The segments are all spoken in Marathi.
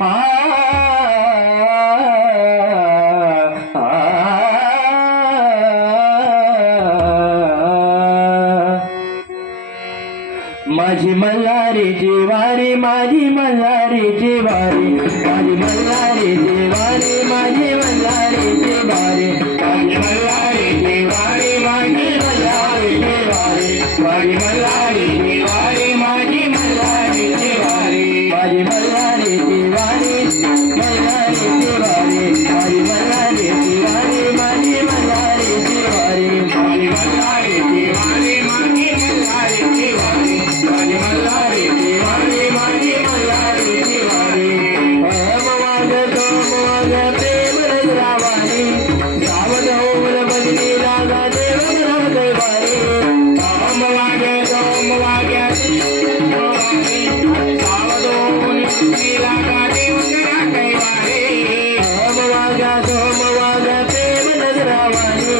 आ माझी मल्हारी जिवारी, माझी मल्हारी जिवारी, माझी मल्हारी जिवारी, माझी मल्हारी जिवारी, माझी मल्हारी जिवारी, माझी मल्हारी जिवारी, माझी मल्हारी जिवारी, माझी मल्हारी जिवारी, माझी मल्हारी जिवारी, मल्हारी जिवारी, माझी मल्हारी जिवारी, माझी मल्हारी जिवारी, माझी मल्हारी जिवारी, माझी मल्हारी जिवारी, माझी मल्हारी जिवारी, माझी मल्हारी जिवारी. हम वागतो मग प्रेम रजवारी, सावध होऊन बघली लागा देव दैवारी. हम वागतो सावध होऊन बघली लागा देव दैवारी. हम वागतो प्रेम रजवारी,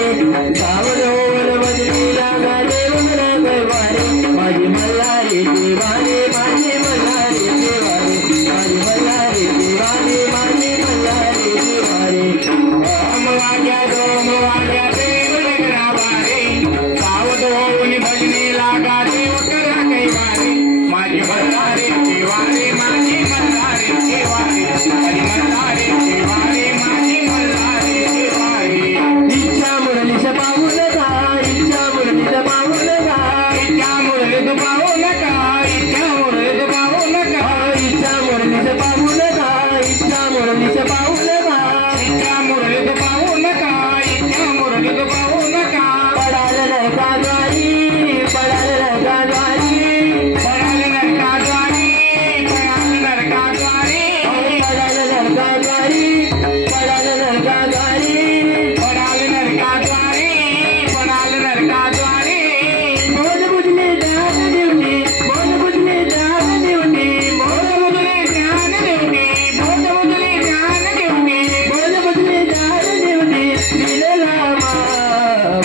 सावध होऊन बघली लागा देव दैवारी. माझी मल्हारी जिवारी, माझी मल्हारी जिवारी, माझी मल्हारी जिवारी, माझी मल्हारी जिवारी. हम वाग्या देव नगरावारी, सावध होऊन भजनी लागा देव करा कैवारी. माझी मल्हारी जिवारी, माझी मल्हारी जिवारी, माझी मल्हारी जिवारी, माझी मल्हारी जिवारी. इच्छा मुरलीस पाहू नका, इच्छा मुरलीस पाहू नका, इच्छा मुरलीस पाहू नका, इच्छा मुरलीस पाहू नका, इच्छा मुरलीस पाहू नका, इच्छा मुरलीस पाहू नका, इच्छा मुरलीस पाहू नका, इच्छा मुरलीस पाहू नका. पडाल नरकाद्वारी, पडाल नरकाद्वारी, पडाल नरकाद्वारी, पडाल नरकाद्वारी, पडाल नरकाद्वारी, पडाल नरकाद्वारी, पडाल नरकाद्वारी, पडाल नरकाद्वारी. बोल बुजले ध्यान देवनी, बोल बुजले ध्यान देवनी, बोल बुजले ध्यान देवनी, बोल बुजले ध्यान देवनी, बोल बुजले ध्यान देवनी. दिलेला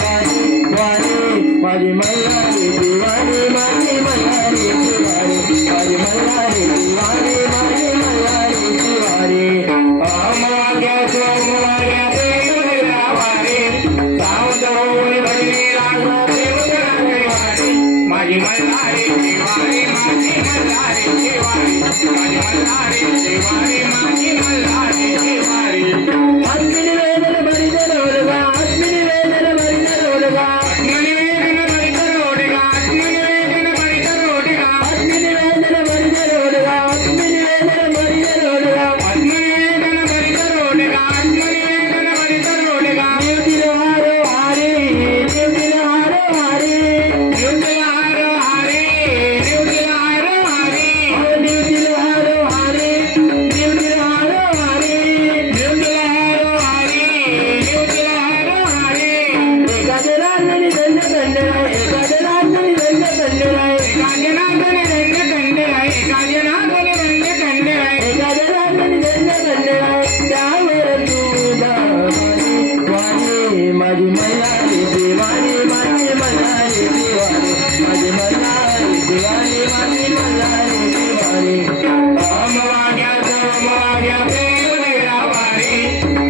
वारी वारी, माझी मल्हारी जिवारी, माझी मल्हारी जिवारी, माझी मल्हारी जिवारी, माझी मल्हारी जिवारी. हम वाग्या देव नगरावारी, सावध होऊन भजनी लागा देव करा कैवारी. माझी मल्हारी जिवारी, माझी मल्हारी जिवारी, माझी मल्हारी जिवारी, माझी मल्हारी जिवारी. आत्मनि वेदन भरित रोडगा, आत्मनि वेदन भरित रोडगा, आत्मनि वेदन भरित रोडगा, आत्मनि वेदन भरित रोडगा, आत्मनि वेदन भरित रोडगा, आत्मनि वेदन भरित रोडगा, आत्मनि वेदन भरित रोडगा, आत्मनि वेदन भरित रोडगा. देवतील हारो हारे, देवतील हारो हारे, देवतील हारो हारे, देवतील हारो हारे, देवतील हारो हारे, देवतील हारो हारे, देवतील हारो हारे, देवतील हारो हारे. एका जनार्दनी दंड दंडराय, एका जनार्दनी दंड दंडराय, एका जनार्दनी दंड दंडराय, एका जनार्दनी दंड दंडराय, एका जनार्दनी दंड दंडराय. त्यावर तुझा वाणी, माझी मल्हारी जिवारी, माझी मल्हारी जिवारी, माझी मल्हारी जिवारी, माझी मल्हारी जिवारी. हम वाग्या देव नगरावारी,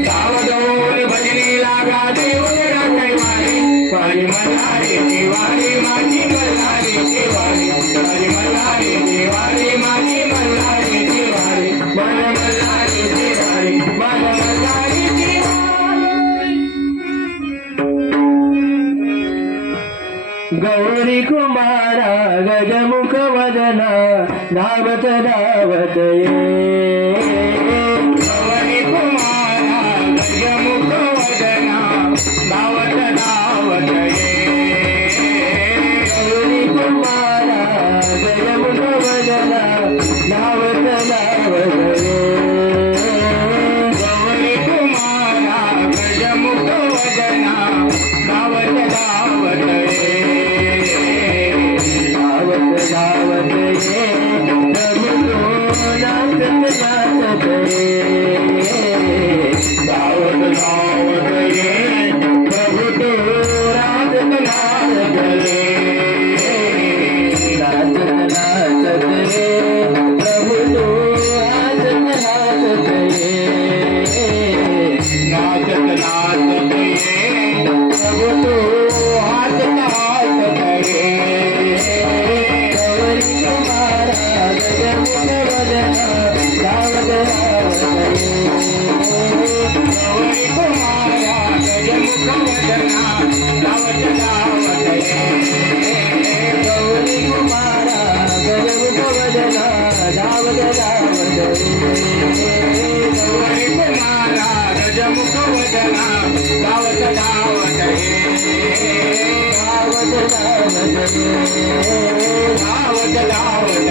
सावध होऊन भजनी लागा देव करा कैवारी. माझी मल्हारी जिवारी, माझी मल्हारी जिवारी, माझी मल्हारी जिवारी, माझी मल्हारी जिवारी, माझी मल्हारी जिवारी, माझी मल्हारी जिवारी. गौरी कुमारा गजमुख वदना, धावत धावत ये. गौरी कुमारा गजमुख वदना, धावत धावत ये. गौरी कुमारा गजमुख वदना, धावत धावत ये. गौरी कुमारा गजमुख वदना, धावत धावत ये. धावत धावत ये, प्रभु तो नाचत नाचत ये. धावत धावत ये, प्रभु तो नाचत नाचत ये. नाचत नाचत ये, प्रभु तो नाचत नाचत गजमुखवदना धावत धावत गौरी कुमारा गजमुखवदना धावत धावत गौरी कुमारा गजमुखवदना धावत धावत धावत धावत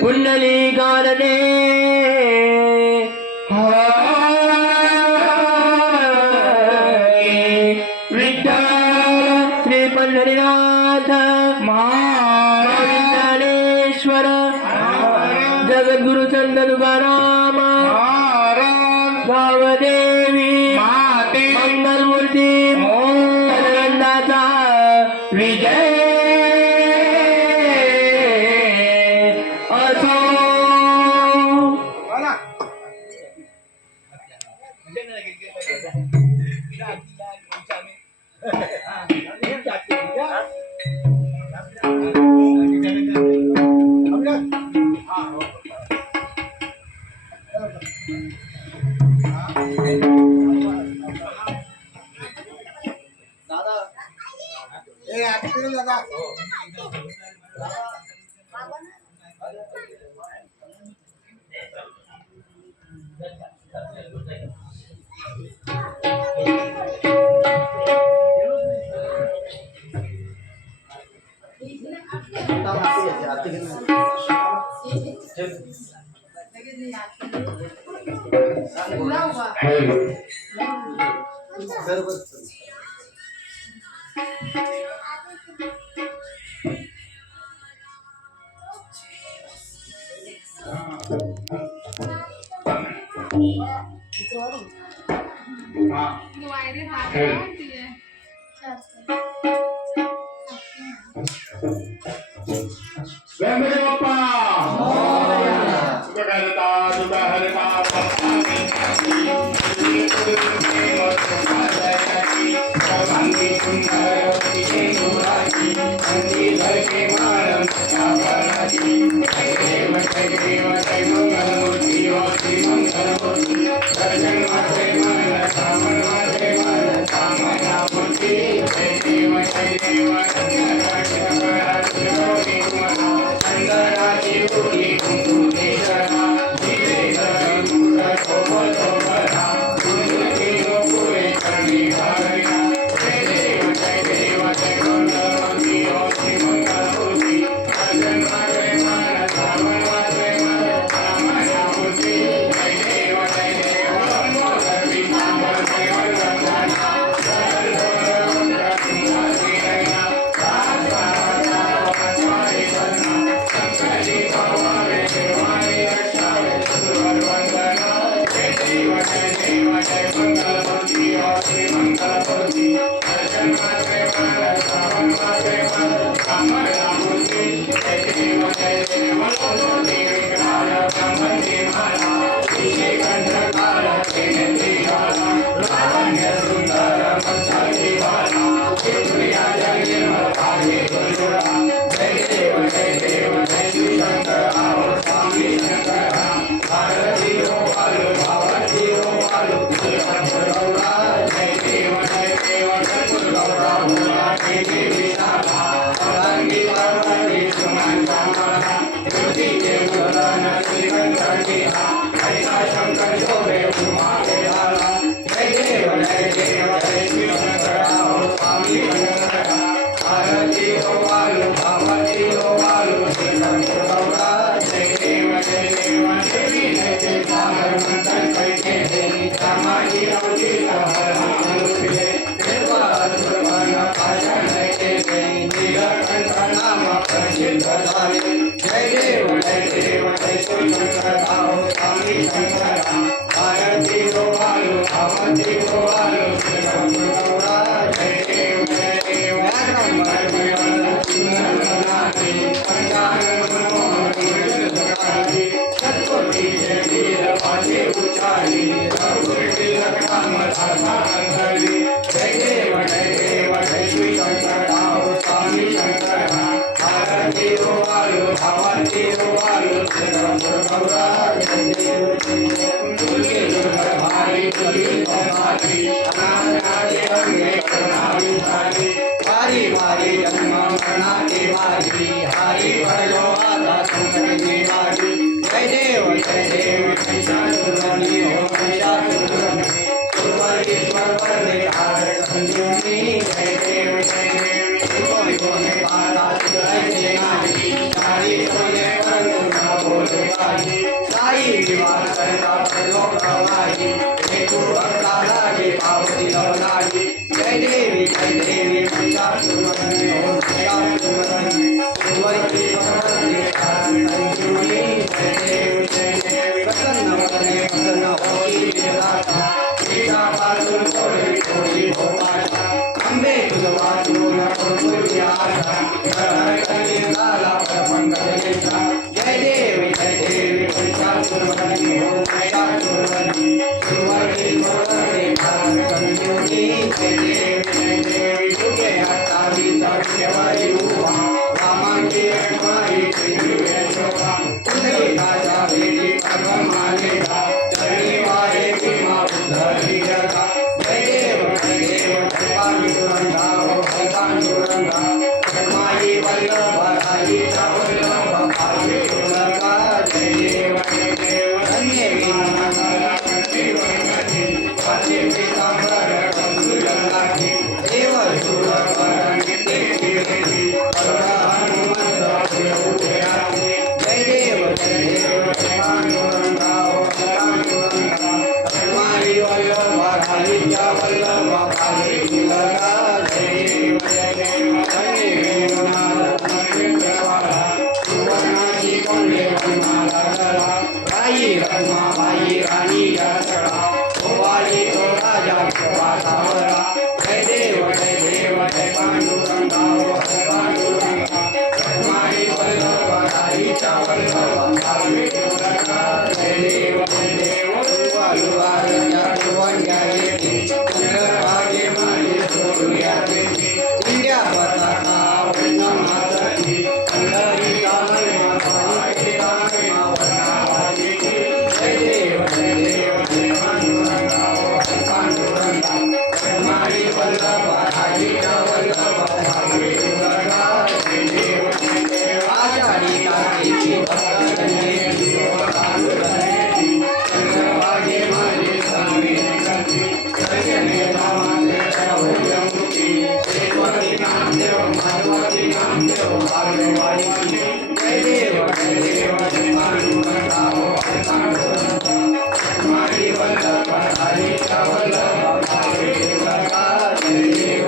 पुंडलीकानने विठ्ठल श्री पंढरीनाथ महाज्ञानेश्वर जगद्गुरु संत तुकाराम गावदेवी मंगलमूर्ती आनंदाचा विजय असो. गणपती बाप्पा सुखकर्ता सुखहर्ता सर्वांगी सुंदर लागी हरी भजो आता संकट की लागी जय देव महिषासुरमर्दिनी हो महिषासुरमर्दिनी ईश्वर वरदे हार संजीवनी जय देव विभो पाला ऐसे नारी सारी सोने परगुना बोले बाजी साई विवाह करता लोक लागी देखो भक्ता लागे पावती लागी जय देवी महिषासुरमर्दिनी हो महिषासुरमर्दिनी ईश्वर वरदे हार संजीवनी जय देव प्रसन्न वदने प्रसन्न होती विजयाता पासून कोळी कोळी भोपाळा अंबे तुझं वाचून कोणती आशा झाला परमंगलेचा जय देवी महिषासुरमर्दिनी हो महिषासुरमर्दिनी सुवर्णी वरदे हार संजीवनी जय देवी तुझे हातावी सत्यवाई उभा रामाची रखवाई केली यशोदा तुझे राजा भेटी परमानेला चरणी वाहे भीमा उद्धरी जगा जय देव पांडुरंगा हो पांडुरंगा माई वल्लभ हरी वल्लभ पांडुरंगा जय देव धन्य पति पीतांबर कंदुरंगाची देव सुरवरणी देवी हनुमंत उभे राही जय देव पांडुरंगा हो पांडुरंगा माई वल्लभ हरी वल्लभ पांडुरंगा जय देव सुवर्णाची कोंडे वनमाला गळा बाई रमाबाई राणी जळा गोवाली तो राजा वातावरा जय देव जय पांडुरंगा हो पांडुरंगा माई वल्लभ हरीचा वल्लभ पांडुरंगा जय देव वालुवारच्या सुवंड्या येते सुंदरभागे माझे सोडूया देते इंद्या पताका वंदनासाठी पंढरीचा महिमा गायिका महिमा वनावाची जय देव पांडुरंगा हो पांडुरंगा माई वल्लभ हरीचा वल्लभ पांडुरंगा जय देव आषाढी कार्तिकी भक्तजनेची पांडुरंगेची चंद्रभागे माझे स्वामी गती दर्शने धामाचे प्रभुयमुखी देवती नामदेव माधवती नामदेव भाग्यवाणी जय देव पांडुरंगा हो पांडुरंगा माई वल्लभ हरीचा वल्लभ पांडुरंगा जय देव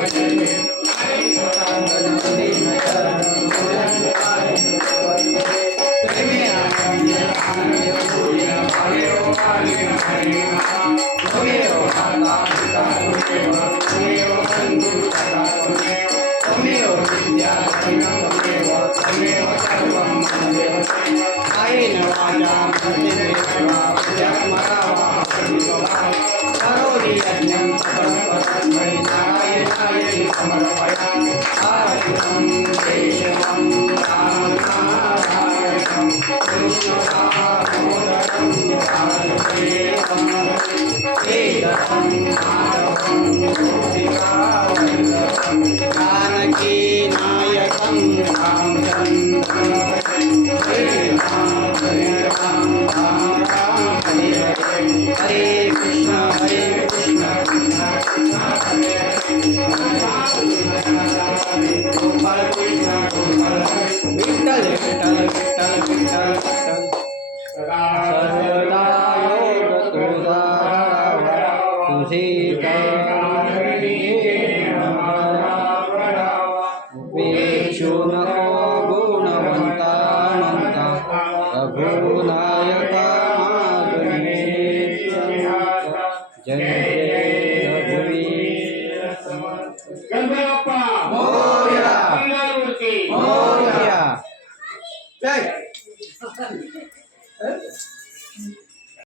जानकी नायकं रामचन्द्रं हरे कृष्ण कृष्ण कृष्ण हरे गोपाल कृष्ण गोपाल विठ्ठल विठ्ठल विठ्ठल विठ्ठल सर्वदा योग तुझा तुझी उपेक्षु नको गुणवंता म्हणता रघुनायका मागणे जय रघुवीर गणपती मोरया मंगलमूर्ती मोरया जय